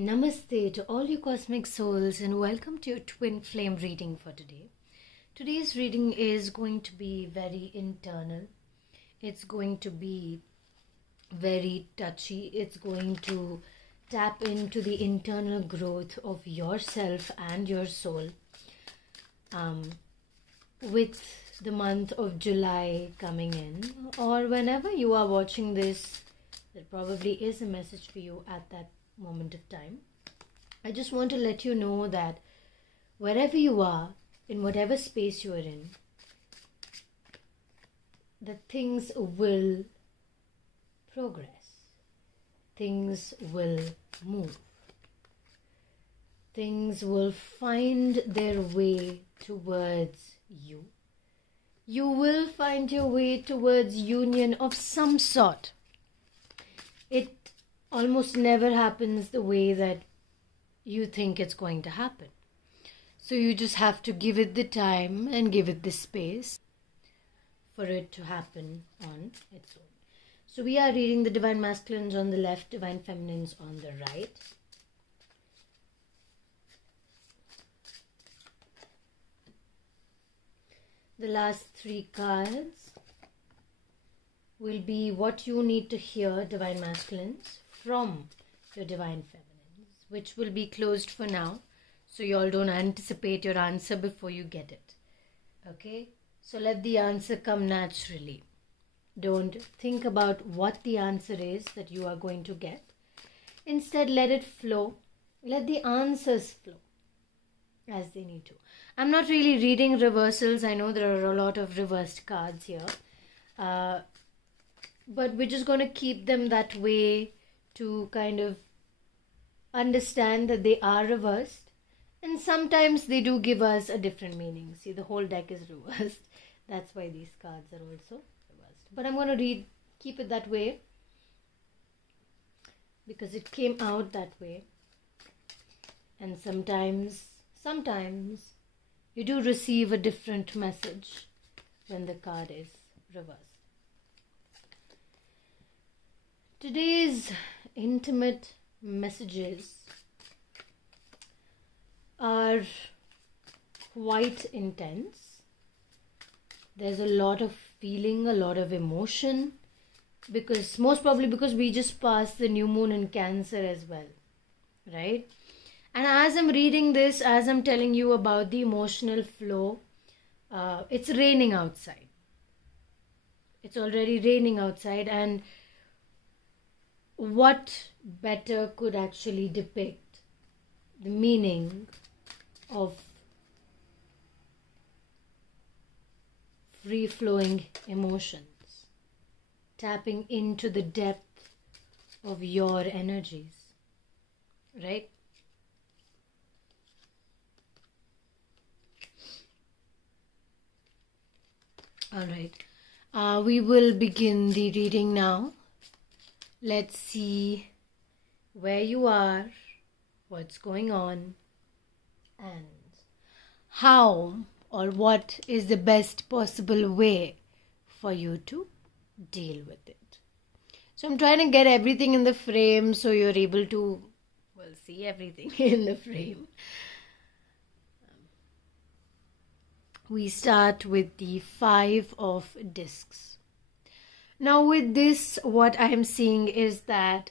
Namaste to all you cosmic souls and welcome to your twin flame reading for today. Today's reading is going to be very internal. It's going to be very touchy. It's going to tap into the internal growth of yourself and your soul. With the month of July coming in, or whenever you are watching this, there probably is a message for you at that moment of time. I just want to let you know that wherever you are, in whatever space you are in, that things will progress, things will move, things will find their way towards you. You will find your way towards union of some sort. It almost never happens the way that you think it's going to happen. So you just have to give it the time and give it the space for it to happen on its own. So we are reading the Divine Masculines on the left, Divine Feminines on the right. The last three cards will be what you need to hear, Divine Masculines, from your Divine Feminines, which will be closed for now, so you all don't anticipate your answer before you get it. Okay? So let the answer come naturally. Don't think about what the answer is that you are going to get. Instead, let it flow. Let the answers flow as they need to. I'm not really reading reversals. I know there are a lot of reversed cards here. But we're just going to keep them that way to kind of understand that they are reversed, and sometimes they do give us a different meaning. See, the whole deck is reversed. That's why these cards are also reversed. But I'm going to keep it that way because it came out that way. And sometimes you do receive a different message when the card is reversed. Today's intimate messages are quite intense. There's a lot of feeling, a lot of emotion, most probably because we just passed the new moon in Cancer as well, right? And as I'm reading this, as I'm telling you about the emotional flow, it's raining outside. It's already raining outside, and what better could actually depict the meaning of free-flowing emotions, tapping into the depth of your energies, right? All right, we will begin the reading now. Let's see where you are, what's going on, and how or what is the best possible way for you to deal with it. So I'm trying to get everything in the frame so you're able to, see everything in the frame. We start with the 5 of Discs. Now with this, what I am seeing is that,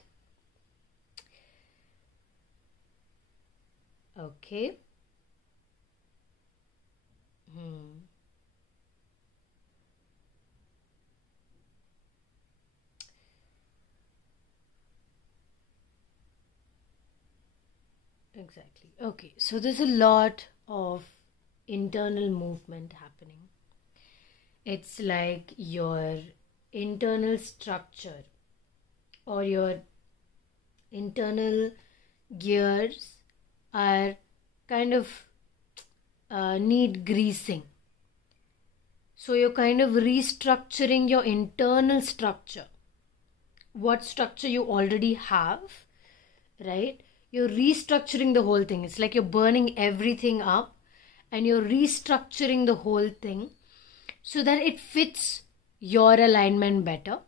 okay, exactly, okay, so there's a lot of internal movement happening. It's like your internal structure or your internal gears are kind of need greasing. So you're kind of restructuring your internal structure. What structure you already have, right? You're restructuring the whole thing. It's like you're burning everything up and you're restructuring the whole thing so that it fits your alignment better.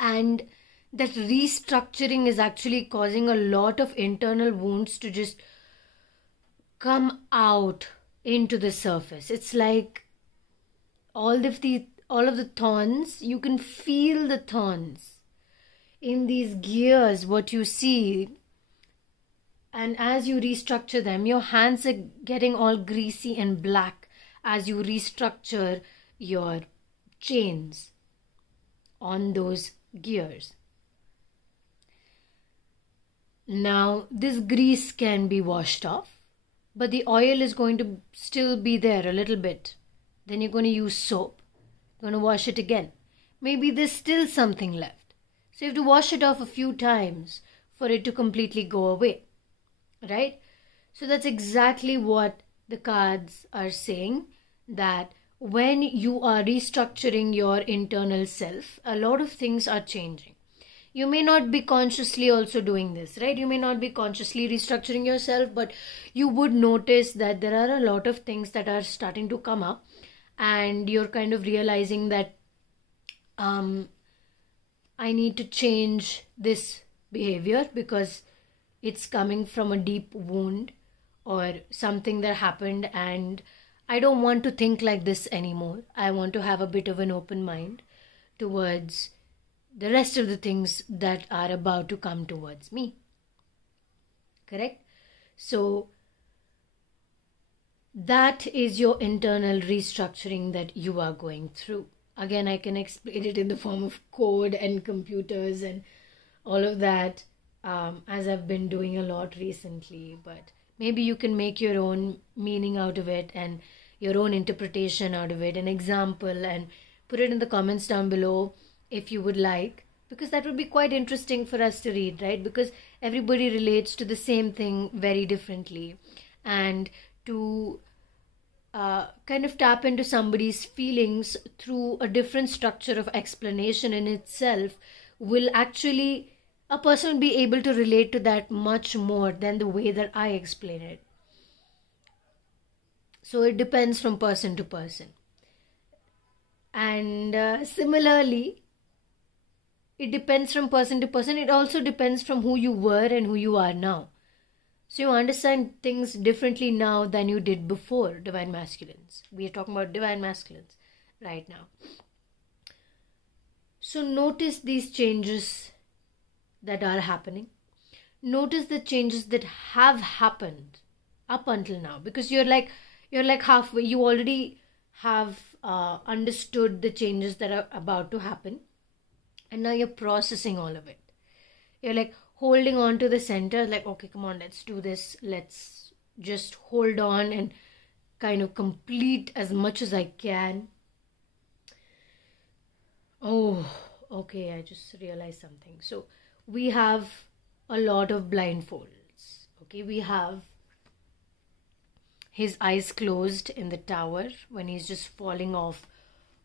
And that restructuring is actually causing a lot of internal wounds to just come out into the surface. It's like all of the thorns, you can feel the thorns in these gears, what you see. And as you restructure them, your hands are getting all greasy and black as you restructure your chains on those gears. Now, this grease can be washed off, but the oil is going to still be there a little bit. Then you're going to use soap. You're going to wash it again. Maybe there's still something left. So you have to wash it off a few times for it to completely go away. Right? So that's exactly what the cards are saying, that when you are restructuring your internal self, a lot of things are changing. You may not be consciously also doing this, right? You may not be consciously restructuring yourself, but you would notice that there are a lot of things that are starting to come up, and you're kind of realizing that I need to change this behavior because it's coming from a deep wound or something that happened, and I don't want to think like this anymore. I want to have a bit of an open mind towards the rest of the things that are about to come towards me. Correct? So that is your internal restructuring that you are going through. Again, I can explain it in the form of code and computers and all of that, as I've been doing a lot recently. But maybe you can make your own meaning out of it and your own interpretation out of it, an example, and put it in the comments down below if you would like, because that would be quite interesting for us to read, right? Because everybody relates to the same thing very differently, and to kind of tap into somebody's feelings through a different structure of explanation in itself will actually, a person will be able to relate to that much more than the way that I explain it. So it depends from person to person. And similarly, it depends from person to person. It also depends from who you were and who you are now. So you understand things differently now than you did before, divine masculines. We are talking about divine masculines right now. So notice these changes that are happening. Notice the changes that have happened up until now, because you're like halfway. You already have understood the changes that are about to happen, and now you're processing all of it. You're like holding on to the center, like, okay, come on, let's do this. Let's just hold on and kind of complete as much as I can. Oh, okay, I just realized something. So we have a lot of blindfolds. Okay, we have his eyes closed in the tower when he's just falling off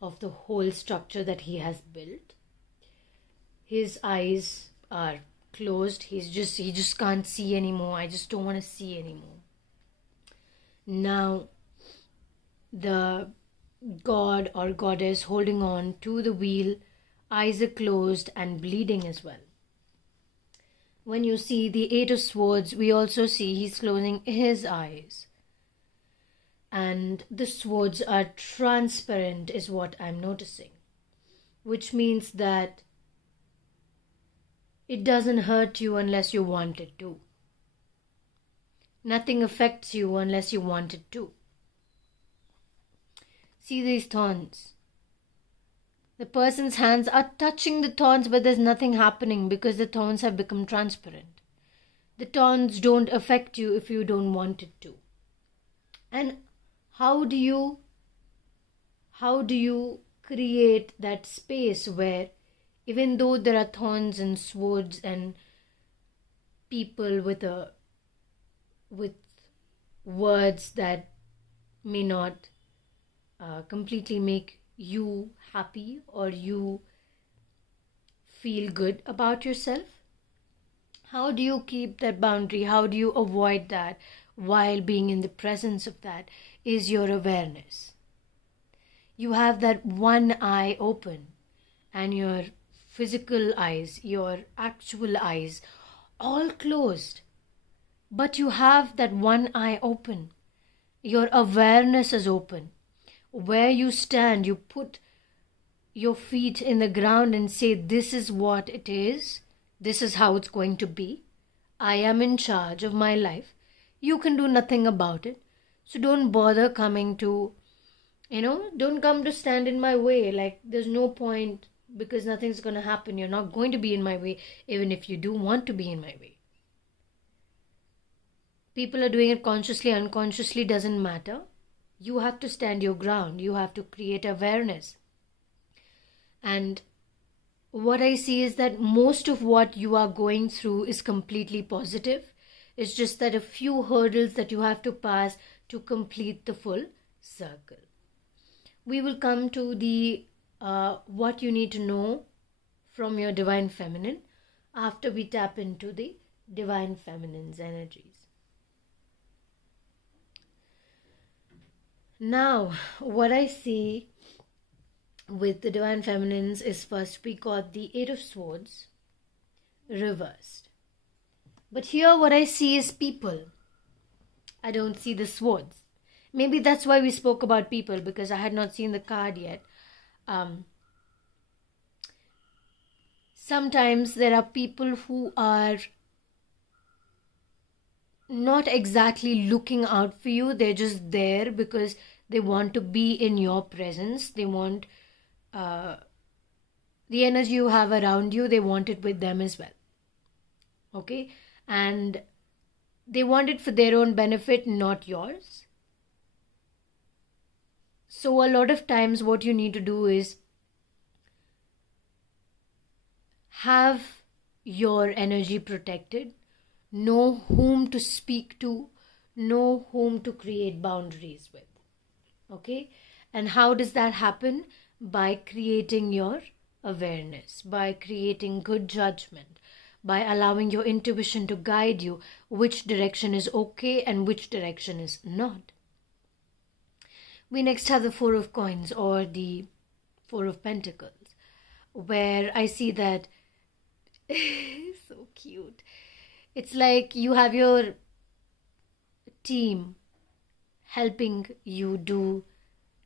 of the whole structure that he has built. His eyes are closed. He just can't see anymore. I just don't want to see anymore. Now the god or goddess holding on to the wheel, eyes are closed and bleeding as well. When you see the Eight of Swords, we also see he's closing his eyes. And the swords are transparent is what I'm noticing. Which means that it doesn't hurt you unless you want it to. Nothing affects you unless you want it to. See these thorns. The person's hands are touching the thorns, but there's nothing happening because the thorns have become transparent. The thorns don't affect you if you don't want it to. And how do you create that space where, even though there are thorns and swords and people with words that may not completely make you happy or you feel good about yourself? How do you keep that boundary? How do you avoid that while being in the presence of that? Is your awareness. You have that one eye open and you're physical eyes, your actual eyes, all closed. But you have that one eye open. Your awareness is open. Where you stand, you put your feet in the ground and say, this is what it is. This is how it's going to be. I am in charge of my life. You can do nothing about it. So don't bother coming to, don't come to stand in my way. Like, there's no point, because nothing's going to happen. You're not going to be in my way, even if you do want to be in my way. People are doing it consciously, unconsciously, doesn't matter. You have to stand your ground. You have to create awareness. And what I see is that most of what you are going through is completely positive. It's just that a few hurdles that you have to pass to complete the full circle. We will come to the what you need to know from your Divine Feminine after we tap into the Divine Feminine's energies. Now, what I see with the Divine Feminines is, first we got the Eight of Swords reversed. But here what I see is people. I don't see the swords. Maybe that's why we spoke about people, because I had not seen the card yet. Sometimes there are people who are not exactly looking out for you. They're just there because they want to be in your presence. They want the energy you have around you, they want it with them as well. Okay? And they want it for their own benefit, not yours. So a lot of times what you need to do is have your energy protected, know whom to speak to, know whom to create boundaries with. Okay? And how does that happen? By creating your awareness, by creating good judgment, by allowing your intuition to guide you which direction is okay and which direction is not. We next have the Four of Coins, or the Four of Pentacles, where I see that so cute. It's like you have your team helping you do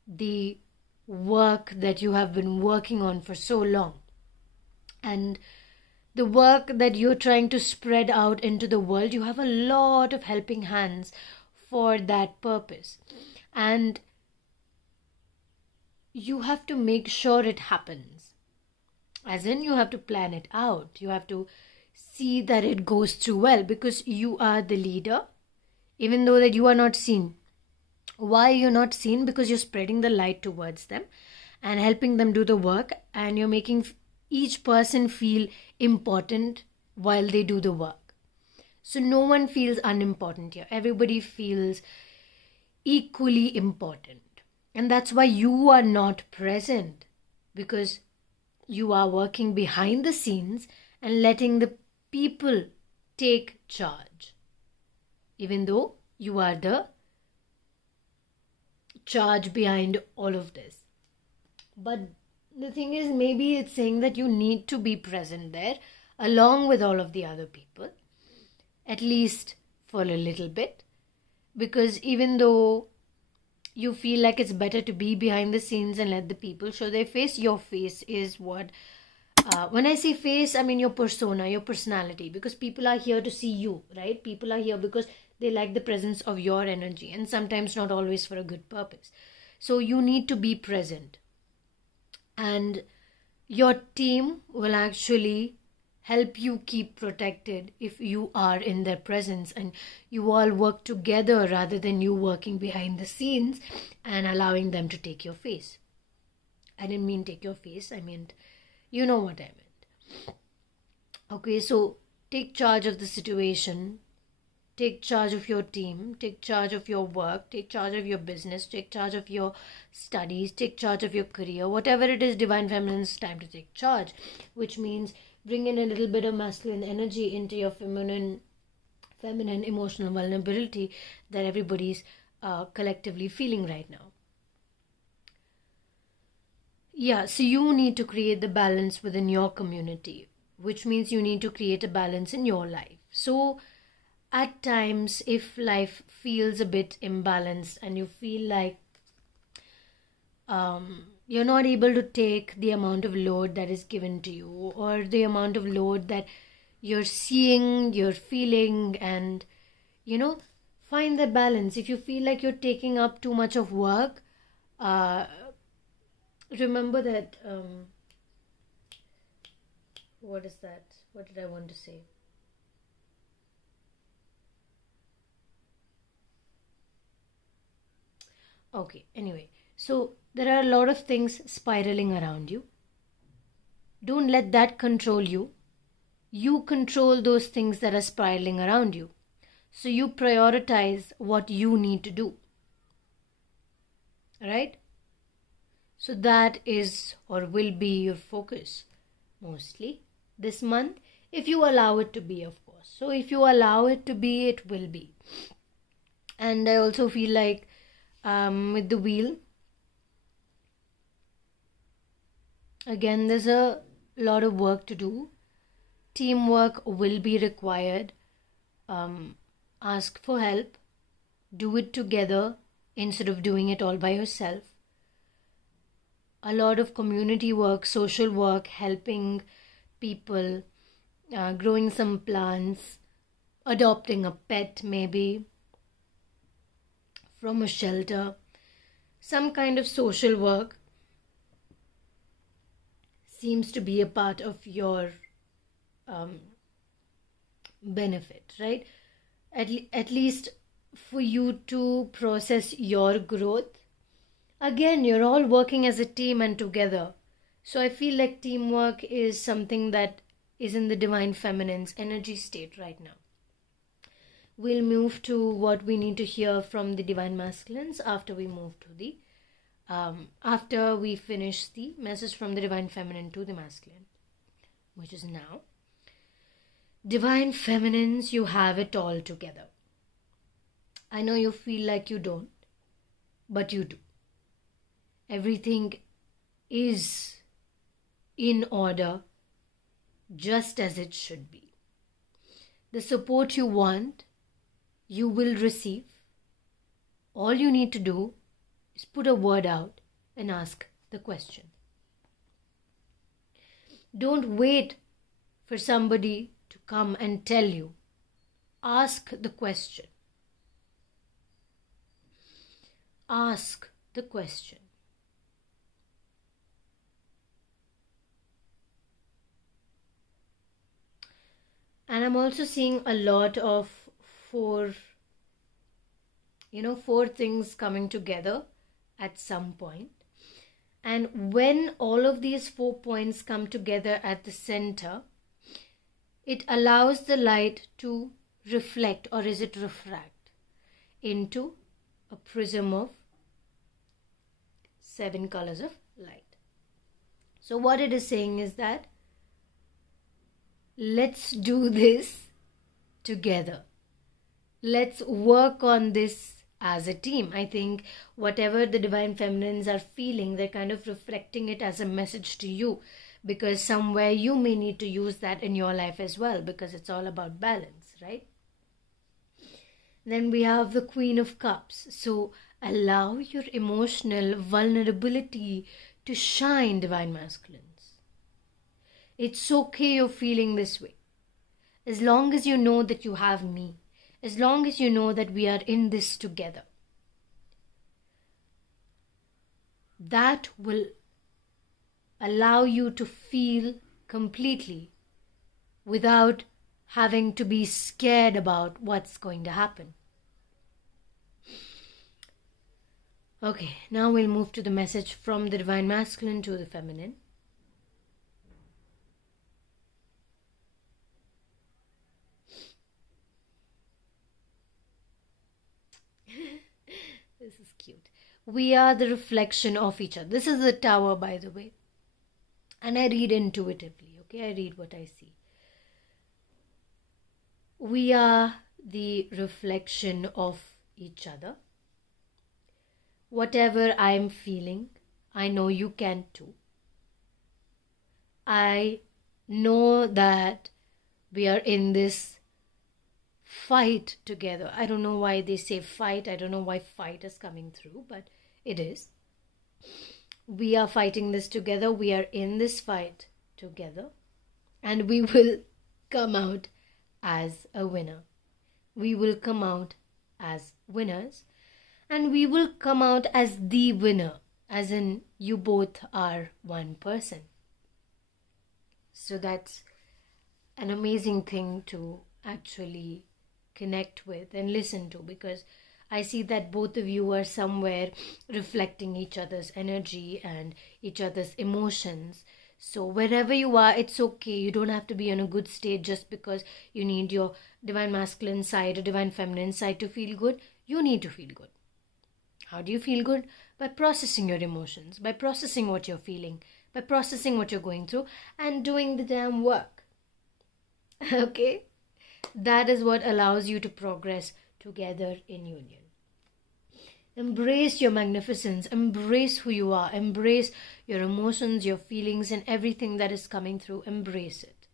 the work that you have been working on for so long, and the work that you're trying to spread out into the world. You have a lot of helping hands for that purpose, and you have to make sure it happens. As in, you have to plan it out. You have to see that it goes through well, because you are the leader, even though that you are not seen. Why you're not seen? Because you're spreading the light towards them and helping them do the work, and you're making each person feel important while they do the work. So no one feels unimportant here. Everybody feels equally important. And that's why you are not present, because you are working behind the scenes and letting the people take charge, even though you are the charge behind all of this. But the thing is, maybe it's saying that you need to be present there along with all of the other people, at least for a little bit, because even though you feel like it's better to be behind the scenes and let the people show their face, your face is what, when I say face, I mean your persona, your personality, because people are here to see you, right? People are here because they like the presence of your energy, and sometimes not always for a good purpose. So you need to be present, and your team will actually help you keep protected if you are in their presence and you all work together rather than you working behind the scenes and allowing them to take your face. I didn't mean take your face, I meant, you know what I meant. Okay, so take charge of the situation, take charge of your team, take charge of your work, take charge of your business, take charge of your studies, take charge of your career, whatever it is. Divine Feminine's time to take charge, which means bring in a little bit of masculine energy into your feminine emotional vulnerability that everybody's collectively feeling right now. Yeah, so you need to create the balance within your community, which means you need to create a balance in your life. So at times, if life feels a bit imbalanced and you feel like you're not able to take the amount of load that is given to you, or the amount of load that you're seeing, you're feeling, and find that balance. If you feel like you're taking up too much of work, remember that what is that? What did I want to say? Okay, anyway, so there are a lot of things spiraling around you. Don't let that control you. You control those things that are spiraling around you. So you prioritize what you need to do. Right? So that is or will be your focus mostly this month, if you allow it to be, of course. So if you allow it to be, it will be. And I also feel like with the wheel, again, there's a lot of work to do. Teamwork will be required. Ask for help. Do it together instead of doing it all by yourself. A lot of community work, social work, helping people, growing some plants, adopting a pet maybe from a shelter, some kind of social work seems to be a part of your benefit, right? At least for you to process your growth. Again, you're all working as a team and together. So I feel like teamwork is something that is in the Divine Feminine's energy state right now. We'll move to what we need to hear from the Divine Masculines after we move to the after we finish the message from the Divine Feminine to the Masculine, which is now. Divine Feminines, you have it all together. I know you feel like you don't, but you do. Everything is in order, just as it should be. The support you want, you will receive. All you need to do is put a word out and ask the question. Don't wait for somebody to come and tell you. Ask the question. Ask the question. And I'm also seeing a lot of four things coming together at some point. And when all of these 4 points come together at the center, it allows the light to reflect, or is it refract, into a prism of 7 colors of light. So what it is saying is that let's do this together. Let's work on this as a team. I think whatever the Divine Feminines are feeling, they're kind of reflecting it as a message to you, because somewhere you may need to use that in your life as well, because it's all about balance, right? Then we have the Queen of Cups. So allow your emotional vulnerability to shine, Divine Masculines. It's okay you're feeling this way. As long as you know that you have me. As long as you know that we are in this together. That will allow you to feel completely without having to be scared about what's going to happen. Okay, now we'll move to the message from the Divine Masculine to the Feminine. This is cute. We are the reflection of each other. This is the Tower, by the way. And I read intuitively, okay? I read what I see. We are the reflection of each other. Whatever I'm feeling, I know you can too. I know that we are in this fight together. I don't know why they say fight. I don't know why fight is coming through, but it is. We are fighting this together. We are in this fight together. And we will come out as a winner. We will come out as winners. And we will come out as the winner. As in, you both are one person. So that's an amazing thing to actually connect with and listen to, because I see that both of you are somewhere reflecting each other's energy and each other's emotions. So wherever you are, it's okay. You don't have to be on a good state just because you need your divine masculine side or divine feminine side to feel good. You need to feel good. How do you feel good? By processing your emotions, by processing what you're feeling, by processing what you're going through and doing the damn work. Okay? That is what allows you to progress together in union. Embrace your magnificence. Embrace who you are. Embrace your emotions, your feelings, and everything that is coming through. Embrace it.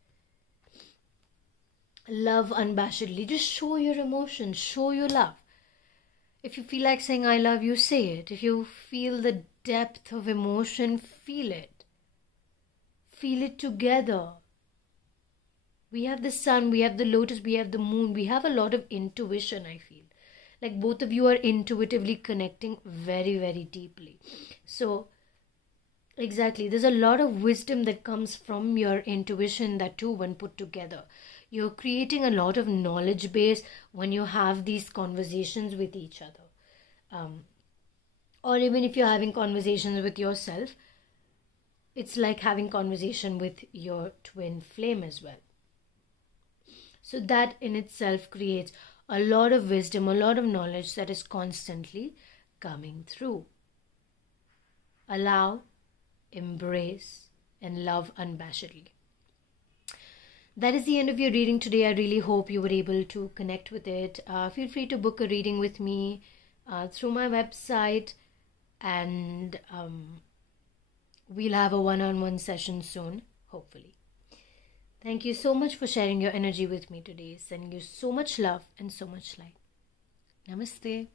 Love unabashedly. Just show your emotions. Show your love. If you feel like saying I love you, say it. If you feel the depth of emotion, feel it. Feel it together. We have the sun, we have the lotus, we have the moon. We have a lot of intuition, I feel. Like both of you are intuitively connecting very, very deeply. So, exactly, there's a lot of wisdom that comes from your intuition, that too, when put together. You're creating a lot of knowledge base when you have these conversations with each other. Or even if you're having conversations with yourself, it's like having conversation with your twin flame as well. So that in itself creates a lot of wisdom, a lot of knowledge that is constantly coming through. Allow, embrace, and love unabashedly. That is the end of your reading today. I really hope you were able to connect with it. Feel free to book a reading with me through my website, and we'll have a one-on-one session soon, hopefully. Thank you so much for sharing your energy with me today. Sending you so much love and so much light. Namaste.